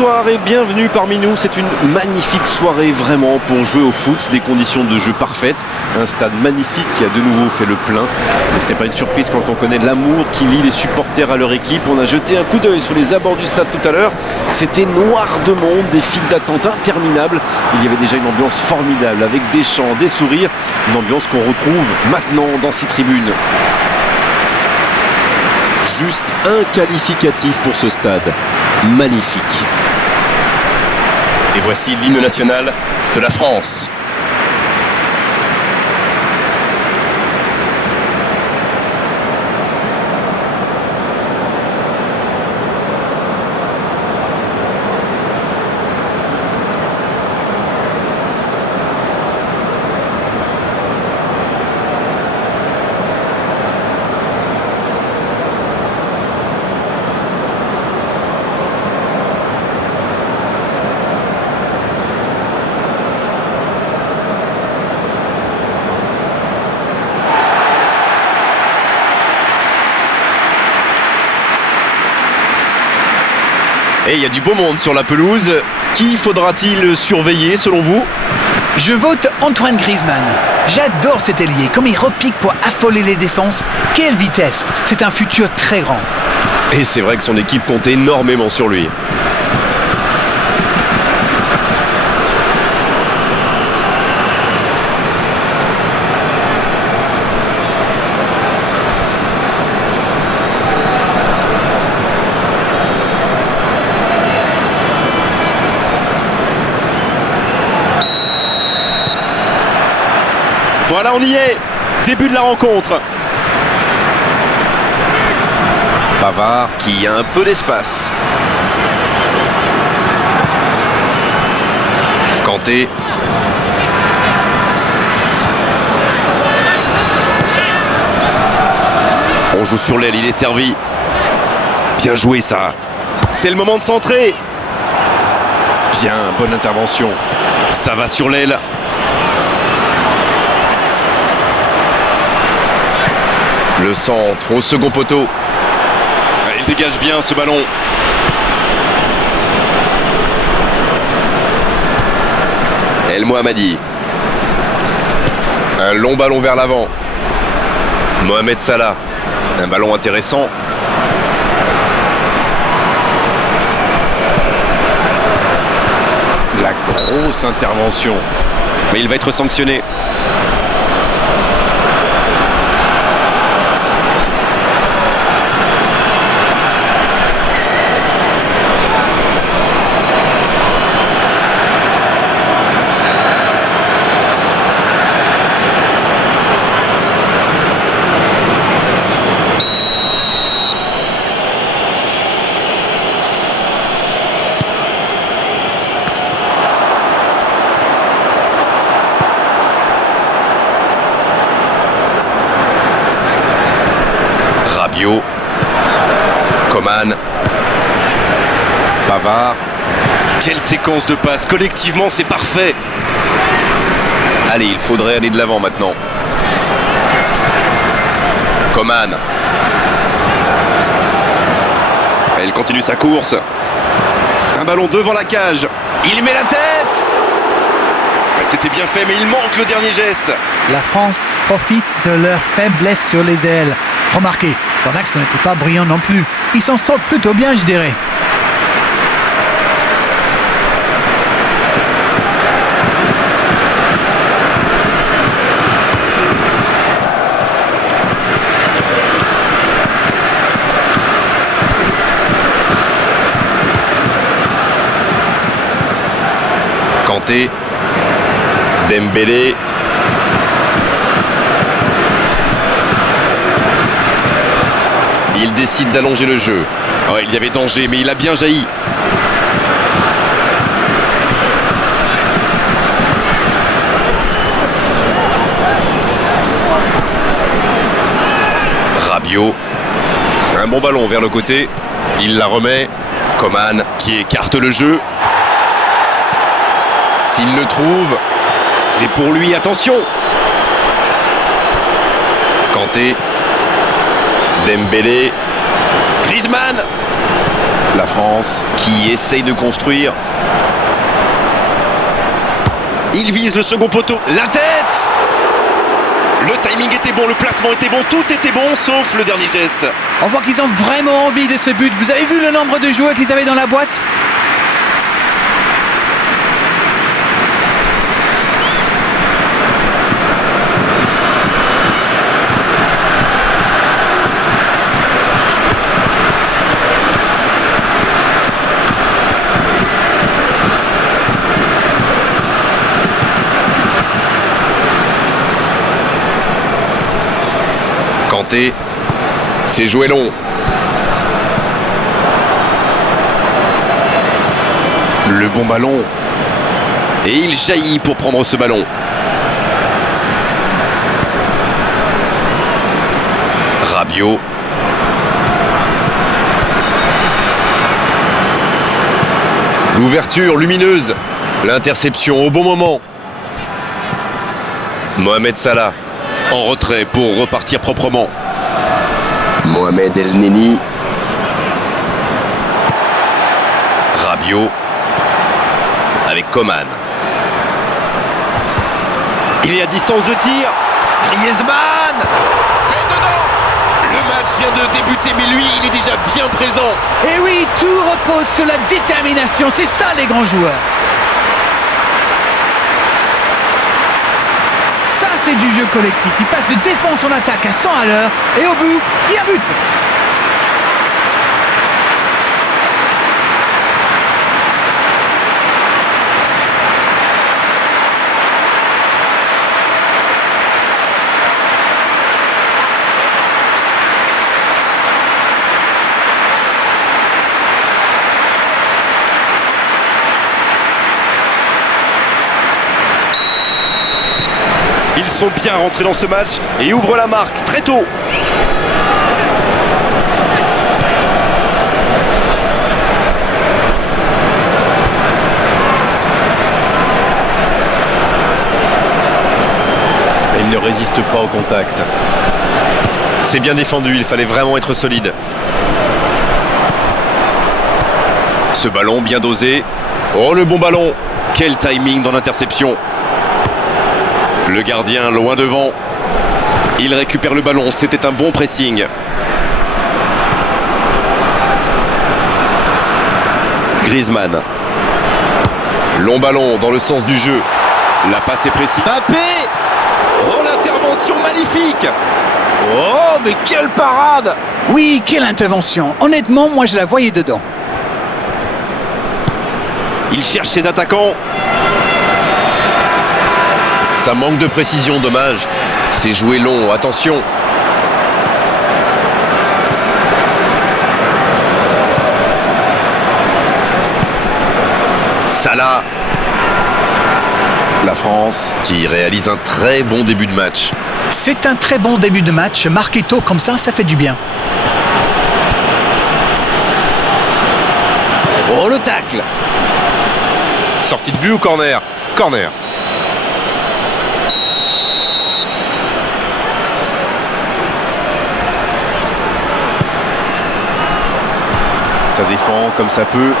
Bonsoir et bienvenue parmi nous. C'est une magnifique soirée vraiment pour jouer au foot. Des conditions de jeu parfaites. Un stade magnifique qui a de nouveau fait le plein. Mais ce n'est pas une surprise quand on connaît l'amour qui lie les supporters à leur équipe. On a jeté un coup d'œil sur les abords du stade tout à l'heure. C'était noir de monde, des files d'attente interminables. Il y avait déjà une ambiance formidable avec des chants, des sourires. Une ambiance qu'on retrouve maintenant dans ces tribunes. Juste un qualificatif pour ce stade. Magnifique. Et voici l'hymne national de la France. Et il y a du beau monde sur la pelouse. Qui faudra-t-il surveiller selon vous? Je vote Antoine Griezmann. J'adore cet ailier, comme il repique pour affoler les défenses. Quelle vitesse! C'est un futur très grand. Et c'est vrai que son équipe compte énormément sur lui. Voilà, on y est. Début de la rencontre. Pavard qui a un peu d'espace. Kanté. On joue sur l'aile, il est servi. Bien joué ça. C'est le moment de centrer. Bien, bonne intervention. Ça va sur l'aile. Le centre au second poteau. Il dégage bien ce ballon. El Mohammadi. Un long ballon vers l'avant. Mohamed Salah. Un ballon intéressant. La grosse intervention. Mais il va être sanctionné. Rabiot, Coman, Pavard. Quelle séquence de passes, collectivement c'est parfait. Allez, il faudrait aller de l'avant maintenant. Coman. Il continue sa course. Un ballon devant la cage. Il met la tête. C'était bien fait, mais il manque le dernier geste. La France profite de leur faiblesse sur les ailes. Remarquez, dans l'axe, ce n'était pas brillant non plus. Ils s'en sortent plutôt bien, je dirais. Kanté. Dembélé. Il décide d'allonger le jeu. Oh, il y avait danger, mais il a bien jailli. Rabiot. Un bon ballon vers le côté. Il la remet. Coman qui écarte le jeu. S'il le trouve, c'est pour lui, attention. Kanté. Dembélé. Griezmann. La France qui essaye de construire. Il vise le second poteau. La tête! Le timing était bon, le placement était bon, tout était bon, sauf le dernier geste. On voit qu'ils ont vraiment envie de ce but. Vous avez vu le nombre de joueurs qu'ils avaient dans la boîte? Kanté. C'est joué long. Le bon ballon. Et il jaillit pour prendre ce ballon. Rabiot. L'ouverture lumineuse. L'interception au bon moment. Mohamed Salah en retrait pour repartir proprement. Mohamed El Neni. Rabiot avec Coman. Il est à distance de tir. Griezmann. C'est dedans. Le match vient de débuter, mais lui, il est déjà bien présent. Et oui, tout repose sur la détermination. C'est ça les grands joueurs. Ça, c'est du jeu collectif. Il passe de défense en attaque à 100 à l'heure. Et au bout, il y a but. Ils sont bien rentrés dans ce match et ouvrent la marque très tôt. Il ne résiste pas au contact. C'est bien défendu, il fallait vraiment être solide. Ce ballon bien dosé. Oh, le bon ballon. Quel timing dans l'interception. Le gardien loin devant. Il récupère le ballon, c'était un bon pressing. Griezmann. Long ballon dans le sens du jeu. La passe est précise. Mbappé. Oh, l'intervention magnifique. Oh, mais quelle parade. Oui, quelle intervention. Honnêtement, moi je la voyais dedans. Il cherche ses attaquants. Ça manque de précision, dommage. C'est joué long, attention. Salah. La France qui réalise un très bon début de match. C'est un très bon début de match. Marquer tôt comme ça fait du bien. Oh, le tacle. Sortie de but ou corner? Corner. Ça défend comme ça peut.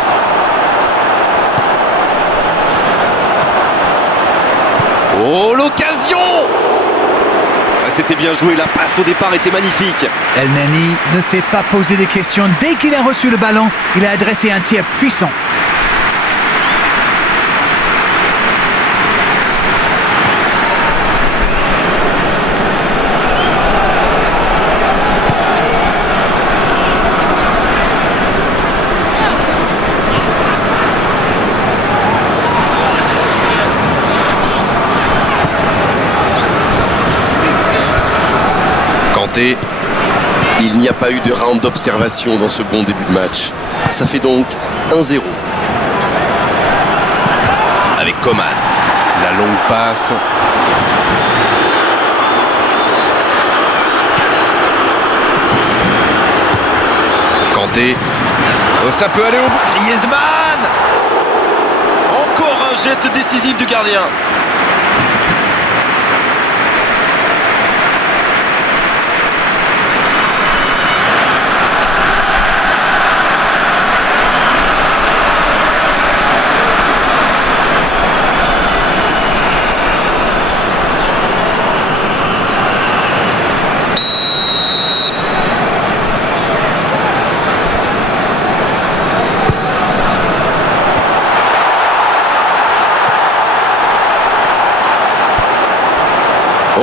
Oh, l'occasion! C'était bien joué, la passe au départ était magnifique. El Neni ne s'est pas posé des questions. Dès qu'il a reçu le ballon, il a adressé un tir puissant. Il n'y a pas eu de round d'observation dans ce bon début de match. Ça fait donc 1-0. Avec Coman. La longue passe. Kanté. Oh, ça peut aller au bout. Griezmann. Encore un geste décisif du gardien.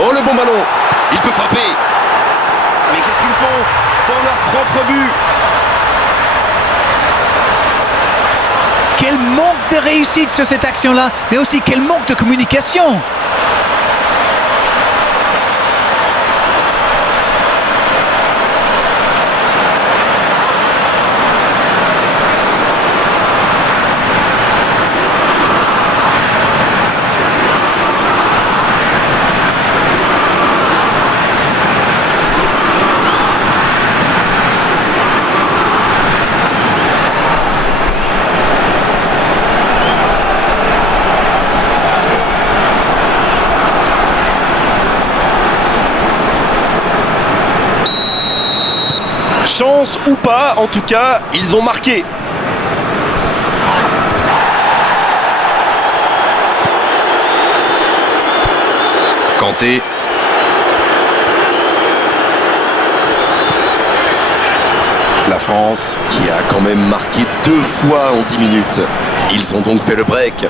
Oh, le bon ballon. Il peut frapper. Mais qu'est-ce qu'ils font dans leur propre but? Quel manque de réussite sur cette action-là, mais aussi quel manque de communication. Chance ou pas, en tout cas, ils ont marqué. Kanté. La France. Qui a quand même marqué 2 fois en 10 minutes. Ils ont donc fait le break.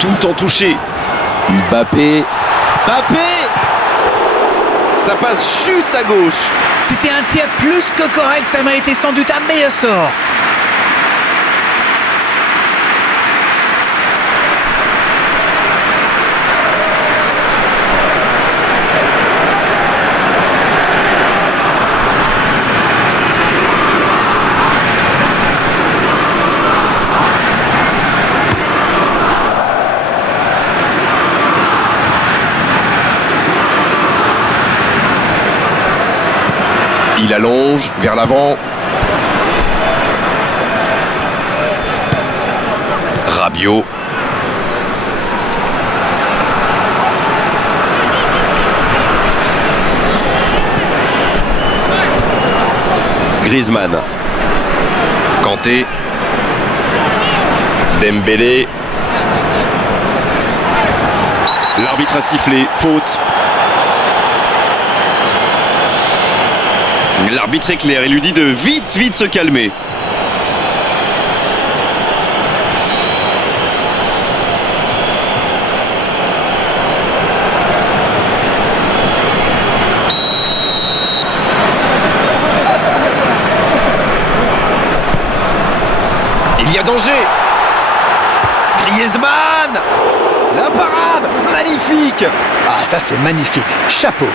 Tout en touché. Mbappé. Ça passe juste à gauche. C'était un tir plus que correct, ça méritait sans doute un meilleur sort. Il allonge vers l'avant. Rabiot. Griezmann. Kanté. Dembélé. L'arbitre a sifflé. Faute. L'arbitre est clair. Il lui dit de vite se calmer. Il y a danger. Griezmann. La parade. Magnifique. Ah, ça c'est magnifique. Chapeau.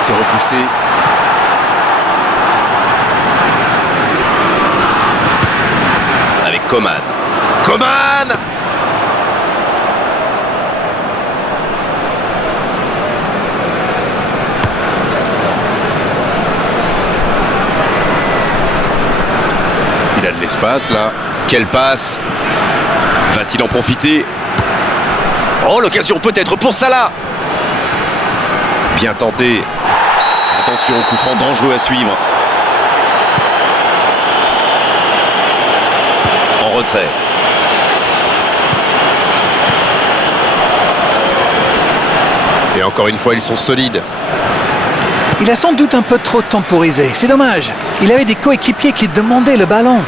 C'est repoussé. Avec Coman. Coman. Il a de l'espace là. Quelle passe. Va-t-il en profiter? Oh, l'occasion peut-être pour Salah. Bien tenté. Attention, coup franc dangereux à suivre. En retrait. Et encore une fois, ils sont solides. Il a sans doute un peu trop temporisé. C'est dommage. Il avait des coéquipiers qui demandaient le ballon.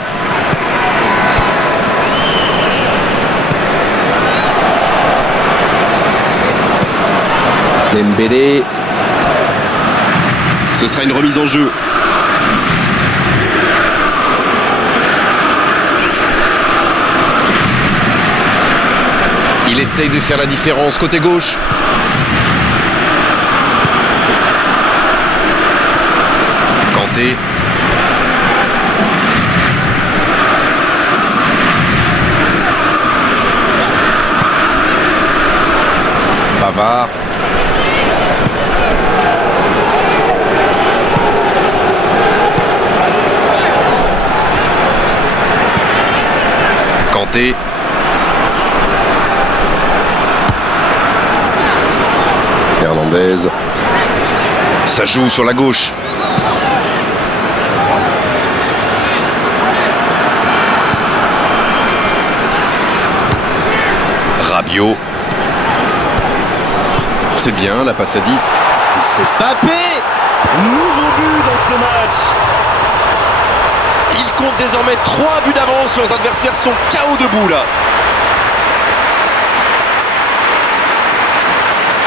Dembélé. Ce sera une remise en jeu. Il essaye de faire la différence côté gauche. Kanté. Pavard. Kanté. Hernandez. Ça joue sur la gauche. Rabiot. C'est bien, la passe à 10. Il fait Mbappé. nouveau but dans ce match. Il compte désormais 3 buts d'avance. Leurs adversaires sont KO debout là.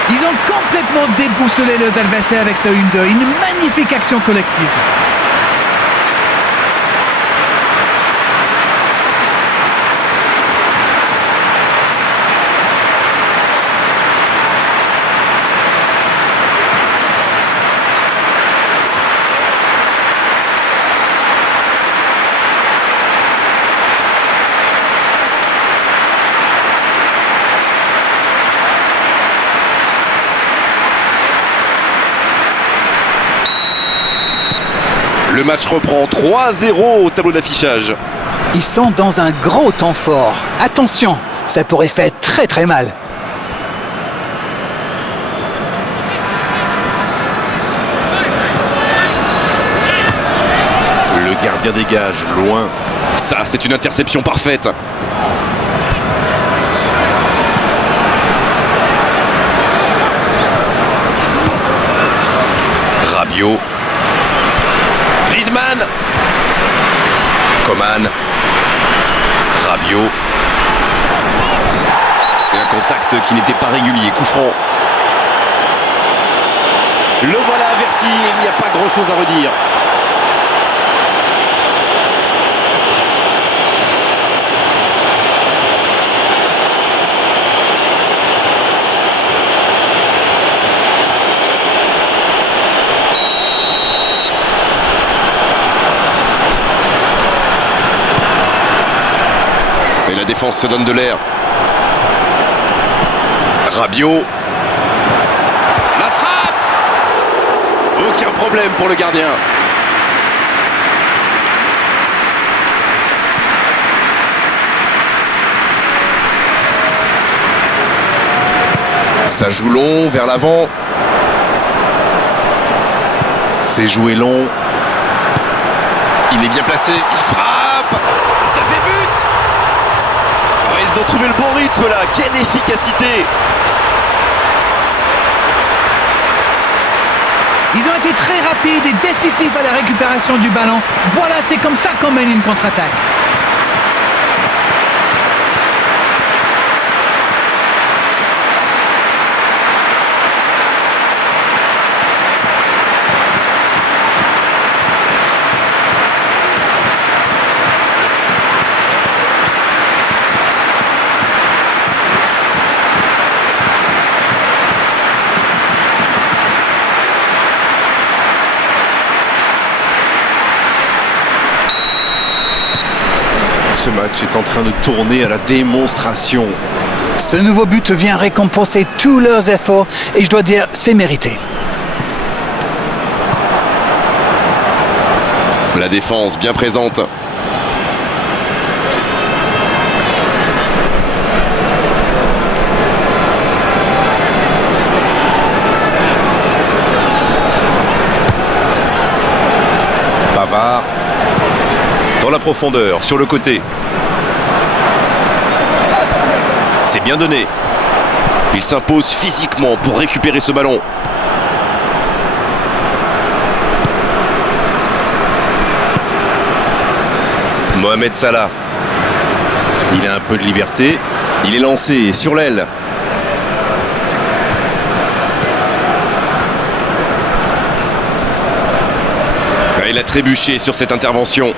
Ils ont complètement déboussolé leurs adversaires avec ce 1-2. Une magnifique action collective. Le match reprend 3-0 au tableau d'affichage. Ils sont dans un gros temps fort. Attention, ça pourrait faire très très mal. Le gardien dégage, loin. Ça, c'est une interception parfaite. Rabiot. Griezmann. Coman. Rabiot. Et un contact qui n'était pas régulier. Coup franc. Le voilà averti. Il n'y a pas grand-chose à redire. Et la défense se donne de l'air. Rabiot. La frappe. Aucun problème pour le gardien. Ça joue long vers l'avant. C'est joué long. Il est bien placé. Il frappe. Ça fait but. Oh, ils ont trouvé le bon rythme là. Quelle efficacité. Ils ont été très rapides et décisifs à la récupération du ballon. Voilà, c'est comme ça qu'on mène une contre-attaque. Ce match est en train de tourner à la démonstration. Ce nouveau but vient récompenser tous leurs efforts et je dois dire, c'est mérité. La défense bien présente. Pavard. Dans la profondeur, sur le côté. C'est bien donné. Il s'impose physiquement pour récupérer ce ballon. Mohamed Salah. Il a un peu de liberté. Il est lancé sur l'aile. Il a trébuché sur cette intervention.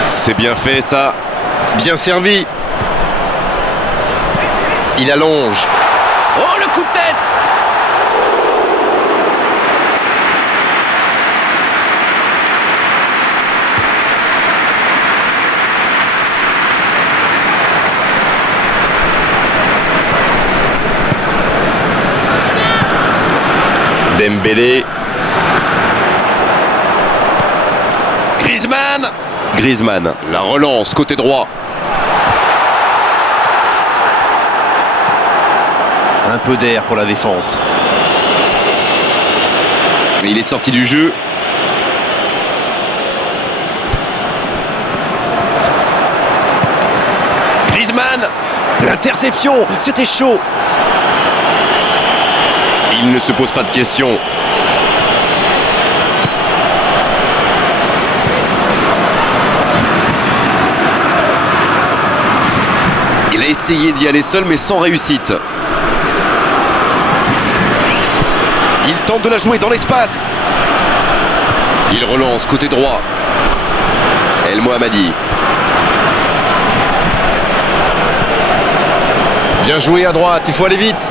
C'est bien fait ça. Bien servi. Il allonge. Oh, le coup de tête! Dembélé. Griezmann. Griezmann. La relance côté droit. Un peu d'air pour la défense. Il est sorti du jeu. Griezmann. Interception, c'était chaud. Il ne se pose pas de questions. Il a essayé d'y aller seul mais sans réussite. Il tente de la jouer dans l'espace. Il relance côté droit. El Mohammadi. Bien joué à droite, il faut aller vite.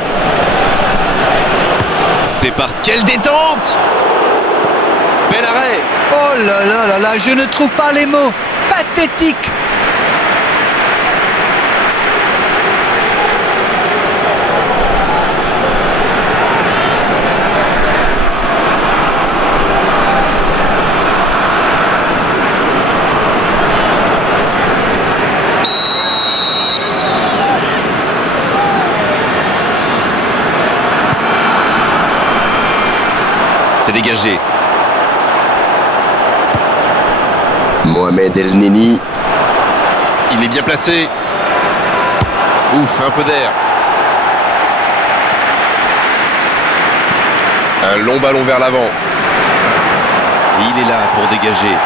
C'est parti. Quelle détente! Bel arrêt. Oh là là là là, je ne trouve pas les mots. Pathétique. C'est dégagé. Mohamed El Neni. Il est bien placé. Ouf, un peu d'air. Un long ballon vers l'avant. Il est là pour dégager.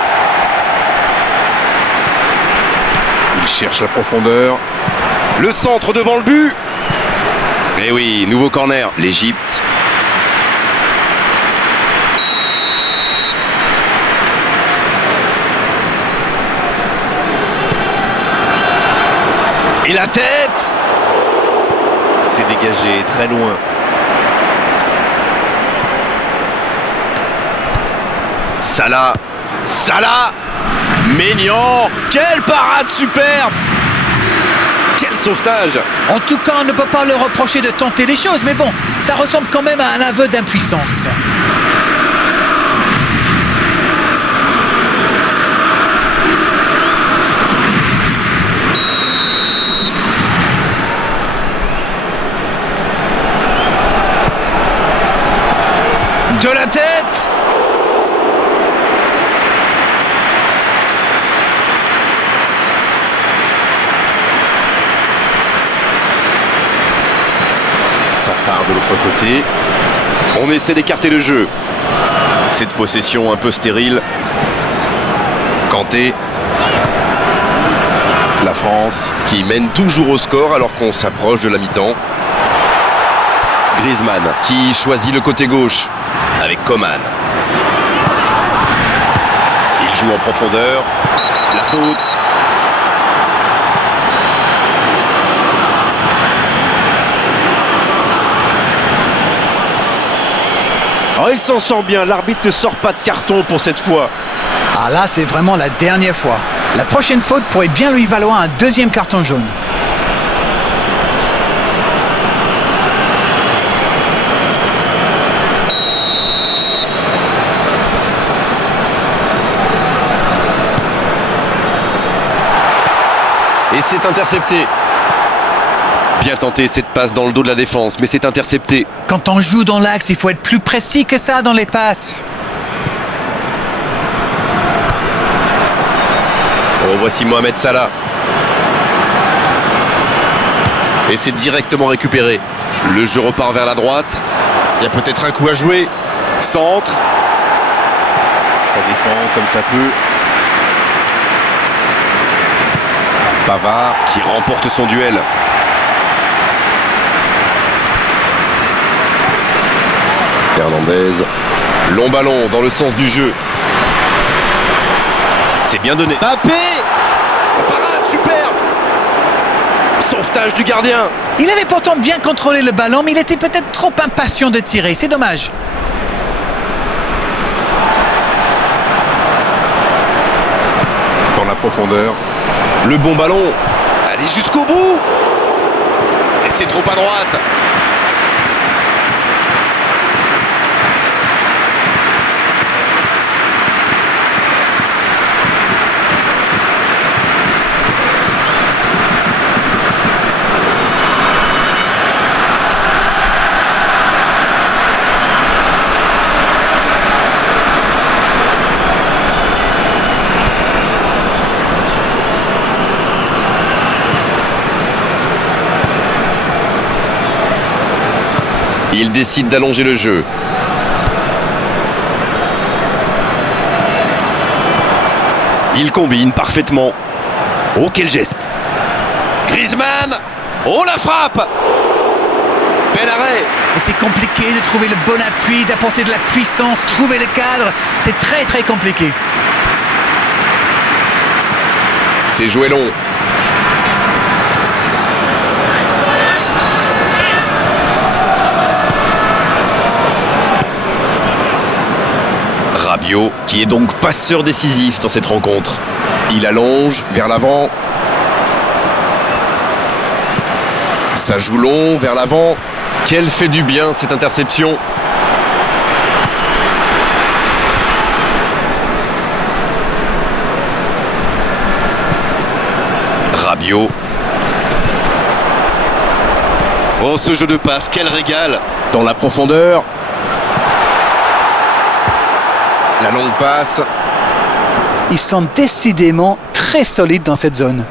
Il cherche la profondeur. Le centre devant le but. Eh oui, nouveau corner. L'Égypte. Et la tête. C'est dégagé, très loin. Salah. Salah. Maignan. Quelle parade superbe. Quel sauvetage. En tout cas, on ne peut pas leur reprocher de tenter des choses, mais bon, ça ressemble quand même à un aveu d'impuissance. De la tête. Ça part de l'autre côté. On essaie d'écarter le jeu. Cette possession un peu stérile. Kanté. La France qui mène toujours au score alors qu'on s'approche de la mi-temps. Griezmann. Qui choisit le côté gauche avec Coman. Il joue en profondeur. La faute. Alors il s'en sort bien, l'arbitre ne sort pas de carton pour cette fois. Ah là, c'est vraiment la dernière fois. La prochaine faute pourrait bien lui valoir un deuxième carton jaune. Et c'est intercepté. Bien tenté cette passe dans le dos de la défense, mais c'est intercepté. Quand on joue dans l'axe, il faut être plus précis que ça dans les passes. Revoici Mohamed Salah. Et c'est directement récupéré. Le jeu repart vers la droite. Il y a peut-être un coup à jouer. Centre. Ça défend comme ça peut. Pavard qui remporte son duel. Hernandez. Long ballon dans le sens du jeu. C'est bien donné. Mbappé. Parade superbe. Sauvetage du gardien. Il avait pourtant bien contrôlé le ballon, mais il était peut-être trop impatient de tirer. C'est dommage. Dans la profondeur. Le bon ballon. Allez jusqu'au bout. Et c'est trop à droite. Il décide d'allonger le jeu. Il combine parfaitement. Oh, quel geste! Griezmann. Oh, la frappe. Bel arrêt. Et c'est compliqué de trouver le bon appui, d'apporter de la puissance, trouver le cadre. C'est très très compliqué. C'est joué long. Rabiot, Qui est donc passeur décisif dans cette rencontre. il allonge vers l'avant. Ça joue long vers l'avant. Quel fait du bien cette interception! Rabiot. Oh, ce jeu de passe, quel régal! Dans la profondeur. La longue passe. Ils sont décidément très solides dans cette zone.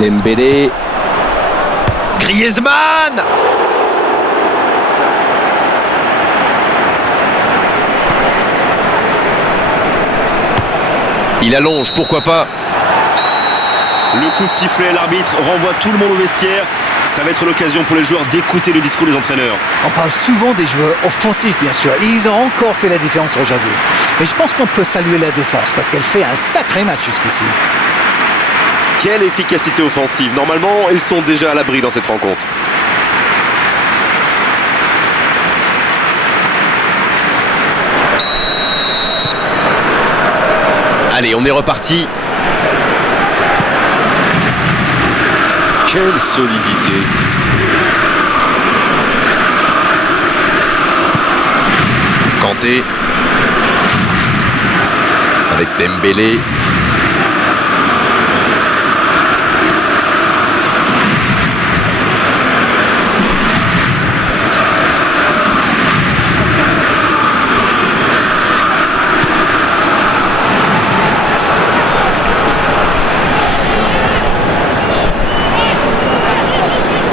Dembélé. Griezmann! Il allonge, pourquoi pas. Le coup de sifflet, l'arbitre renvoie tout le monde au vestiaire. Ça va être l'occasion pour les joueurs d'écouter le discours des entraîneurs. On parle souvent des joueurs offensifs, bien sûr. Et ils ont encore fait la différence aujourd'hui. Mais je pense qu'on peut saluer la défense parce qu'elle fait un sacré match jusqu'ici. Quelle efficacité offensive! Normalement, ils sont déjà à l'abri dans cette rencontre. Allez, on est reparti. Quelle solidité! Kanté. Avec Dembélé.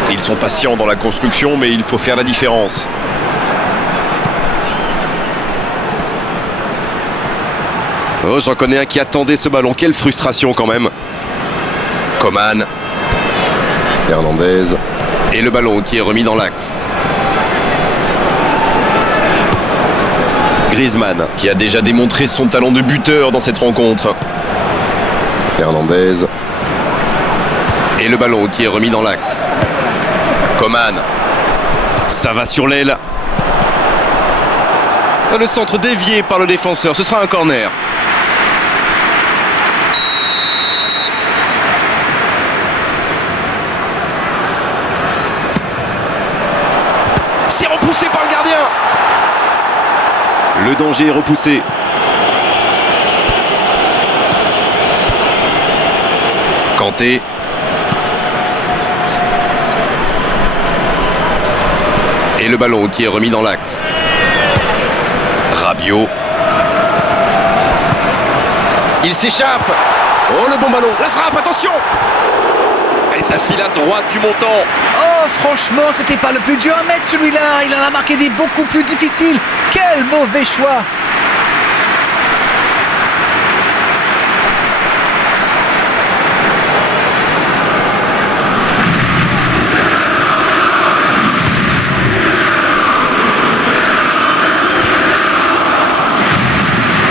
Ils sont patients dans la construction, mais il faut faire la différence. Oh, j'en connais un qui attendait ce ballon. Quelle frustration quand même. Coman. Hernandez. Et le ballon qui est remis dans l'axe. Griezmann, qui a déjà démontré son talent de buteur dans cette rencontre. Hernandez. Et le ballon qui est remis dans l'axe. Coman. Ça va sur l'aile. Le centre dévié par le défenseur, ce sera un corner. C'est repoussé par le gardien. Le danger est repoussé. Kanté. Et le ballon qui est remis dans l'axe. Rabiot. Il s'échappe. Oh, le bon ballon, la frappe, attention! Et ça file à droite du montant. Oh, franchement, c'était pas le plus dur à mettre celui-là. Il en a marqué des beaucoup plus difficiles. Quel mauvais choix!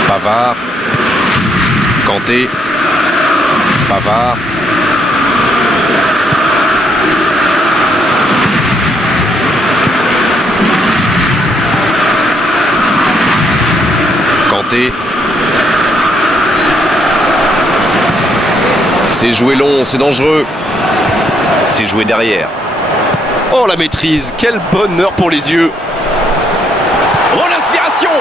Pavard. Kanté. Pavard. Kanté. C'est joué long, c'est dangereux. C'est joué derrière. Oh, la maîtrise, quel bonheur pour les yeux. Oh, l'inspiration!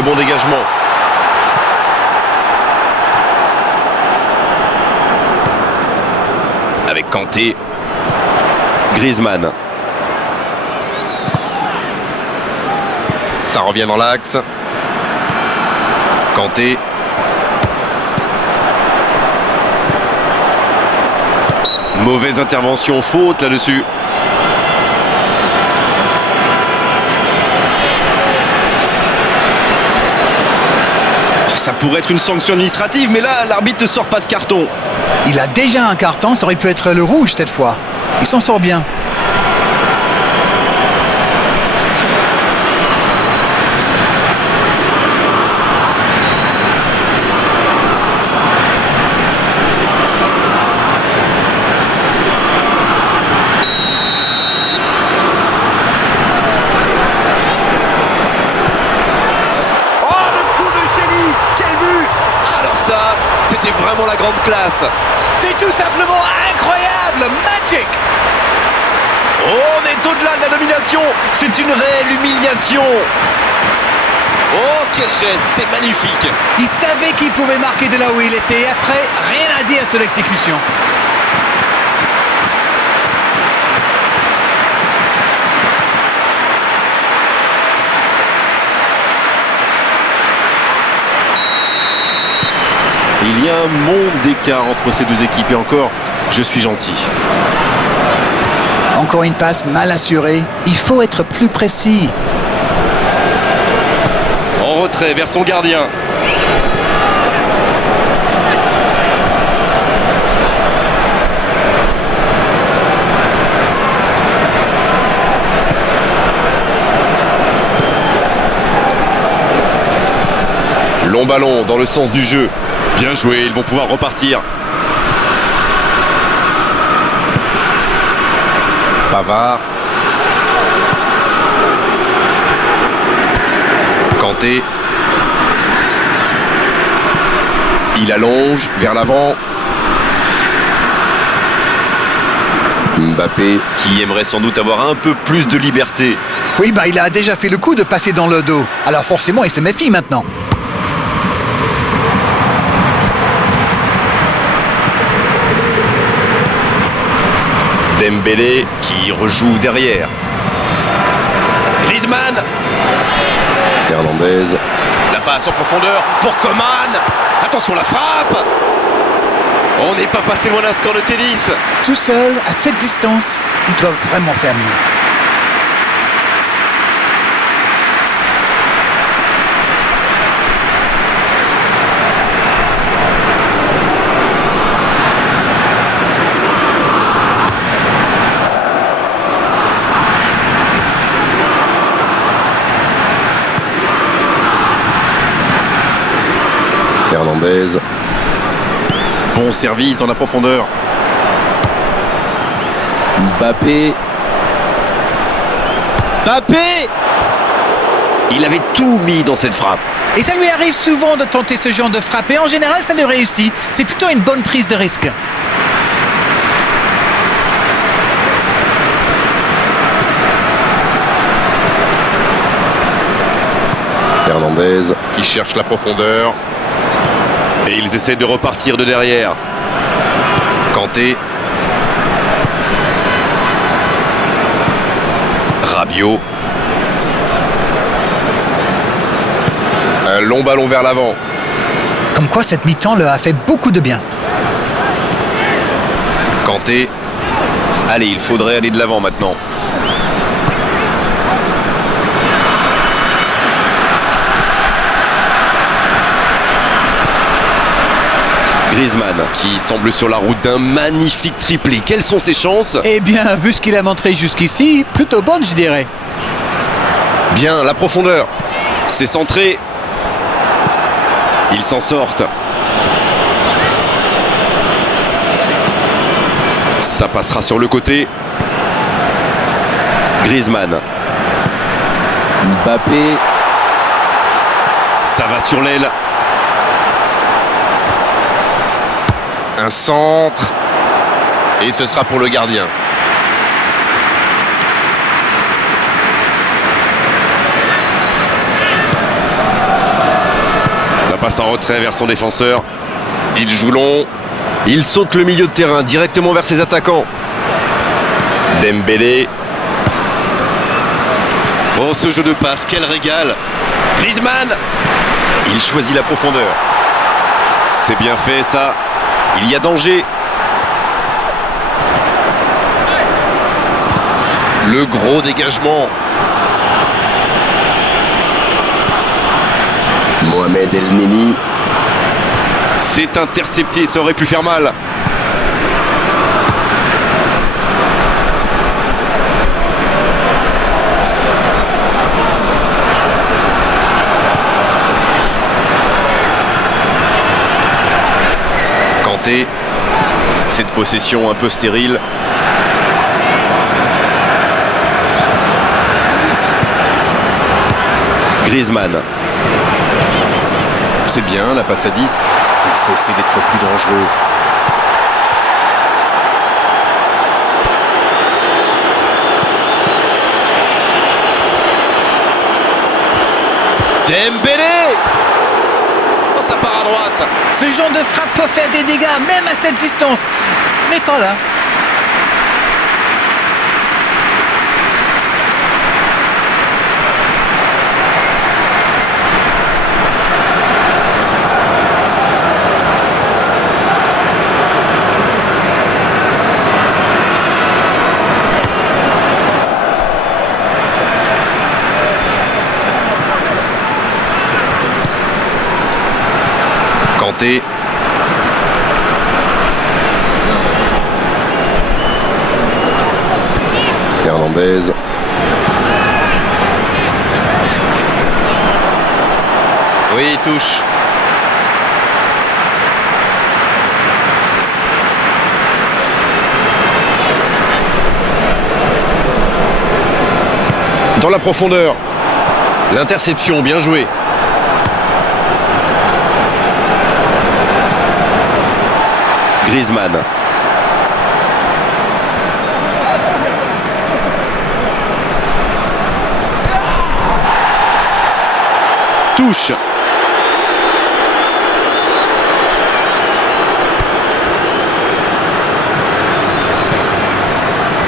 Le bon dégagement. Avec Kanté. Griezmann. Ça revient dans l'axe. Kanté. Mauvaise intervention, faute là-dessus. Ça pourrait être une sanction administrative, mais là, l'arbitre ne sort pas de carton. Il a déjà un carton, ça aurait pu être le rouge cette fois. Il s'en sort bien. C'était vraiment la grande classe. C'est tout simplement incroyable, magic. Oh, on est au-delà de la domination. C'est une réelle humiliation. Oh, quel geste, c'est magnifique. Il savait qu'il pouvait marquer de là où il était. Après, rien à dire sur l'exécution. Il y a un monde d'écart entre ces deux équipes et encore, je suis gentil. Encore une passe mal assurée. Il faut être plus précis. En retrait vers son gardien. Long ballon dans le sens du jeu. Bien joué, ils vont pouvoir repartir. Pavard. Kanté. Il allonge vers l'avant. Mbappé. Qui aimerait sans doute avoir un peu plus de liberté. Oui, il a déjà fait le coup de passer dans le dos. Alors forcément, il se méfie maintenant. Dembélé qui rejoue derrière. Griezmann. Hernandez. La passe en profondeur pour Coman. Attention la frappe. On n'est pas passé loin d'un score de tennis. Tout seul, à cette distance, il doit vraiment faire mieux. Hernandez. Bon service dans la profondeur. Mbappé. Mbappé. Il avait tout mis dans cette frappe. Et ça lui arrive souvent de tenter ce genre de frappe. Et en général, ça lui réussit. C'est plutôt une bonne prise de risque. Hernandez qui cherche la profondeur. Et ils essaient de repartir de derrière. Kanté. Rabiot. Un long ballon vers l'avant. Comme quoi, cette mi-temps leur a fait beaucoup de bien. Kanté. Allez, il faudrait aller de l'avant maintenant. Griezmann qui semble sur la route d'un magnifique triplé. Quelles sont ses chances? Eh bien, vu ce qu'il a montré jusqu'ici, plutôt bonne, je dirais. Bien, la profondeur. C'est centré. Ils s'en sortent. Ça passera sur le côté. Griezmann. Mbappé. Ça va sur l'aile. Un centre. Et ce sera pour le gardien. passe en retrait vers son défenseur. Il joue long. Il saute le milieu de terrain directement vers ses attaquants. Dembélé. Oh, ce jeu de passe, quel régal! Griezmann! Il choisit la profondeur. C'est bien fait ça. Il y a danger. Le gros dégagement. Mohamed El Neni. C'est intercepté, ça aurait pu faire mal. Kanté. Cette possession un peu stérile. Griezmann. C'est bien, la passe à 10. Il faut essayer d'être plus dangereux. Dembélé! Oh, ça part à droite. Ce genre de frappe peut faire des dégâts, même à cette distance. Mais pas là. Kanté. Hernandez. Oui, il touche. Dans la profondeur. L'interception, bien joué. Griezmann. Touche.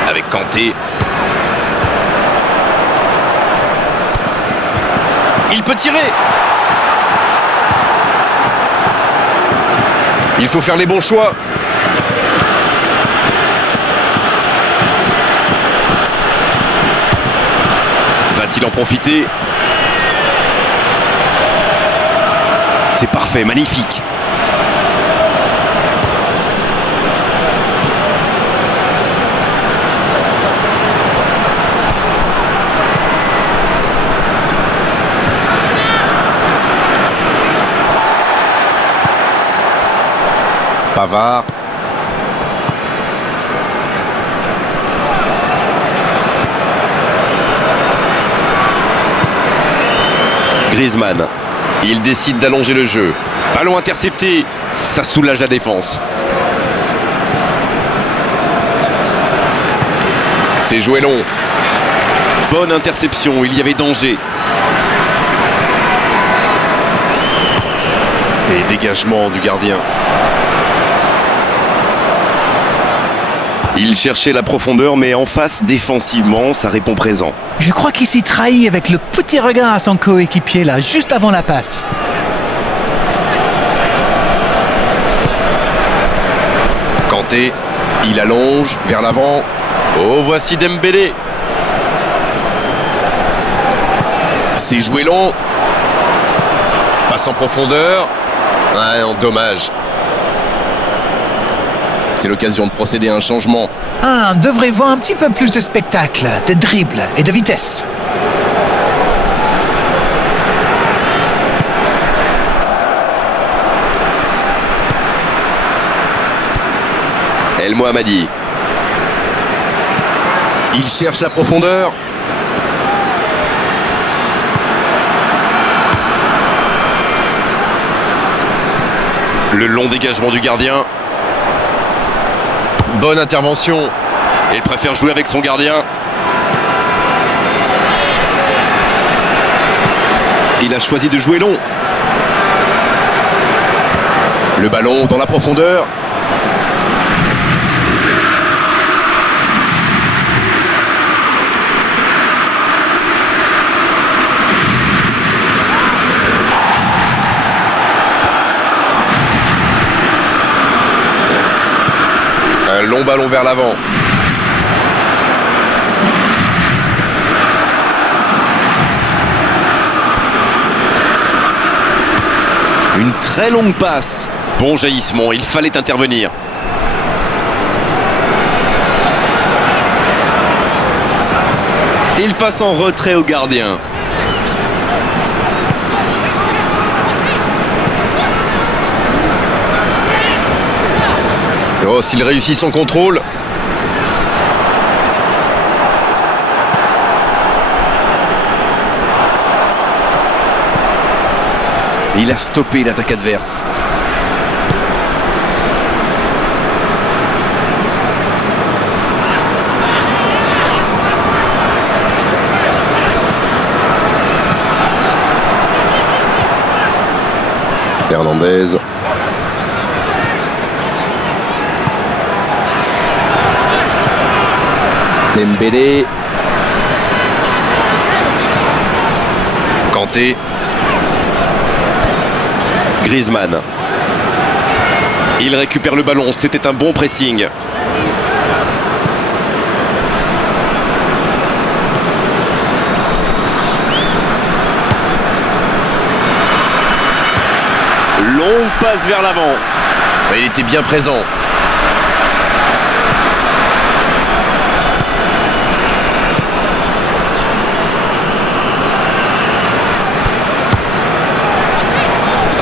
Avec Kanté. Il peut tirer. Il faut faire les bons choix. Va-t-il en profiter? C'est parfait, magnifique. Pavard. Griezmann. Il décide d'allonger le jeu. Ballon intercepté. Ça soulage la défense. C'est joué long. Bonne interception. Il y avait danger. Et dégagement du gardien. Il cherchait la profondeur, mais en face, défensivement, ça répond présent. Je crois qu'il s'est trahi avec le petit regard à son coéquipier là, juste avant la passe. Kanté, il allonge vers l'avant. Oh, voici Dembélé. C'est joué long. Passe en profondeur. Ah non, dommage. C'est l'occasion de procéder à un changement. Ah, on devrait voir un petit peu plus de spectacle, de dribble et de vitesse. El Mohamadi. Il cherche la profondeur. Le long dégagement du gardien. Bonne intervention. Il préfère jouer avec son gardien. Il a choisi de jouer long. Le ballon dans la profondeur. Un long ballon vers l'avant. Une très longue passe. Bon jaillissement, il fallait intervenir. Il passe en retrait au gardien. Oh, s'il réussit son contrôle. Il a stoppé l'attaque adverse. Hernandez. Dembélé. Kanté. Griezmann. Il récupère le ballon, c'était un bon pressing. Longue passe vers l'avant. Il était bien présent.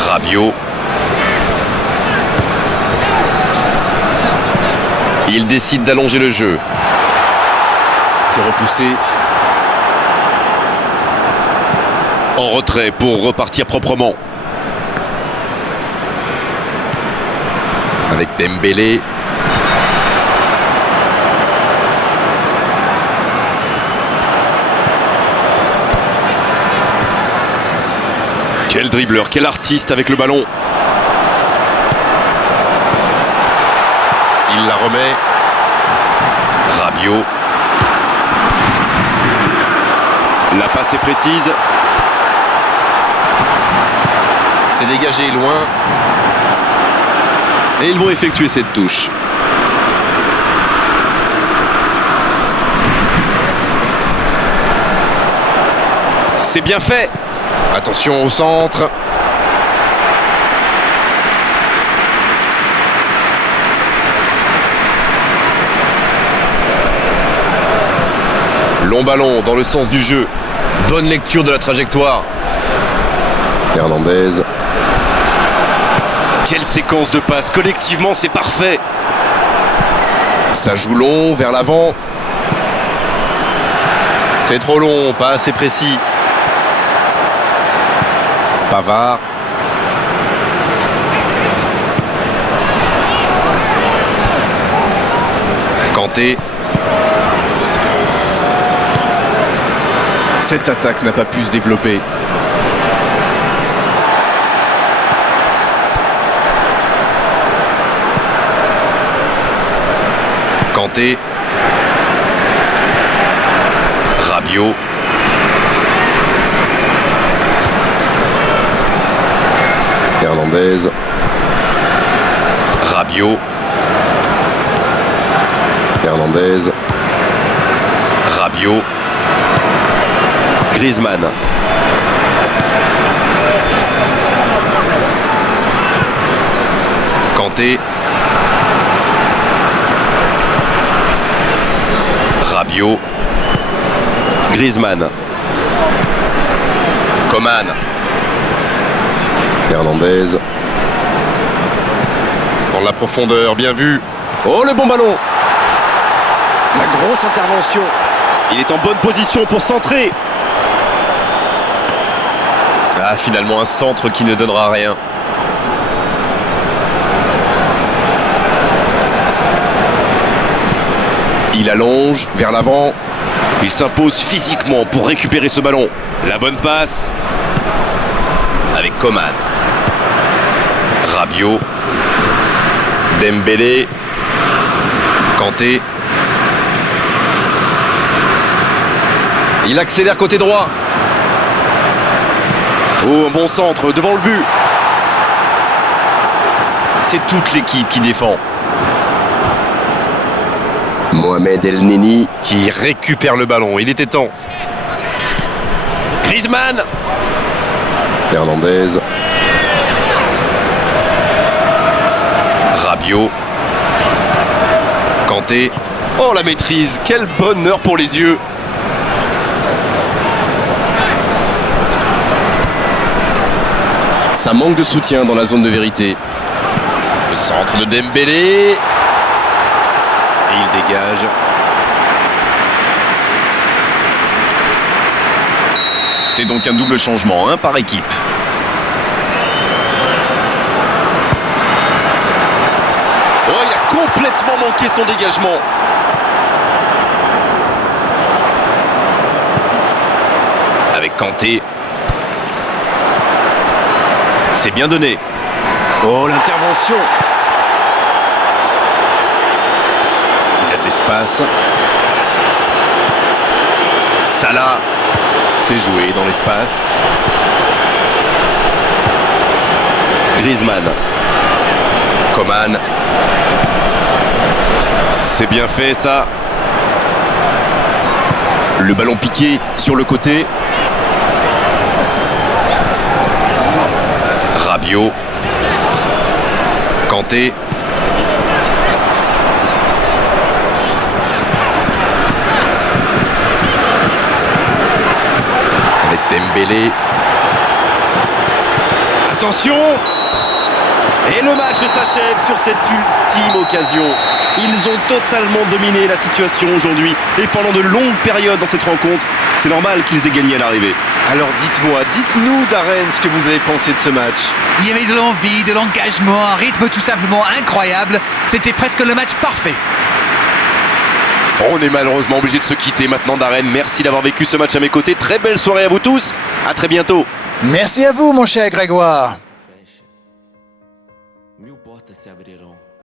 Rabiot. Il décide d'allonger le jeu. C'est repoussé. En retrait pour repartir proprement. Avec Dembélé. Quel dribbleur, quel artiste avec le ballon. Il la remet. Rabiot. La passe est précise. C'est dégagé loin. Et ils vont effectuer cette touche. C'est bien fait. Attention au centre. Long ballon dans le sens du jeu. Bonne lecture de la trajectoire. Hernandez. Quelle séquence de passes. Collectivement, c'est parfait. Ça joue long vers l'avant. C'est trop long, pas assez précis. Pavard. Kanté. Cette attaque n'a pas pu se développer. Kanté. Rabiot. Hernandez. Rabiot. Hernandez. Rabiot. Griezmann. Kanté. Rabiot. Griezmann. Coman. Hernandez. Dans la profondeur, bien vu. Oh, le bon ballon. La grosse intervention. Il est en bonne position pour centrer. Ah, finalement un centre qui ne donnera rien. Il allonge vers l'avant. Il s'impose physiquement pour récupérer ce ballon. La bonne passe avec Coman. Rabiot. Dembélé. Kanté. Il accélère côté droit. Oh, un bon centre devant le but. C'est toute l'équipe qui défend. Mohamed El Neni qui récupère le ballon. Il était temps. Griezmann. Hernandez. Rabiot. Kanté. Oh, la maîtrise. Quel bonheur pour les yeux. Ça manque de soutien dans la zone de vérité. Le centre de Dembélé. Et il dégage. C'est donc un double changement, un par équipe. Oh, il a complètement manqué son dégagement. Avec Kanté. C'est bien donné. Oh, l'intervention. Il y a de l'espace. Salah. C'est joué dans l'espace. Griezmann. Coman. C'est bien fait ça. Le ballon piqué sur le côté. Rabiot. Kanté. Avec Dembélé. Attention! Et le match s'achève sur cette ultime occasion. Ils ont totalement dominé la situation aujourd'hui et pendant de longues périodes dans cette rencontre. C'est normal qu'ils aient gagné à l'arrivée. Alors dites-nous Darren ce que vous avez pensé de ce match. Il y avait de l'envie, de l'engagement, un rythme tout simplement incroyable. C'était presque le match parfait. On est malheureusement obligé de se quitter maintenant, Darren. Merci d'avoir vécu ce match à mes côtés. Très belle soirée à vous tous. À très bientôt. Merci à vous, mon cher Grégoire. Mil portas se abrirão.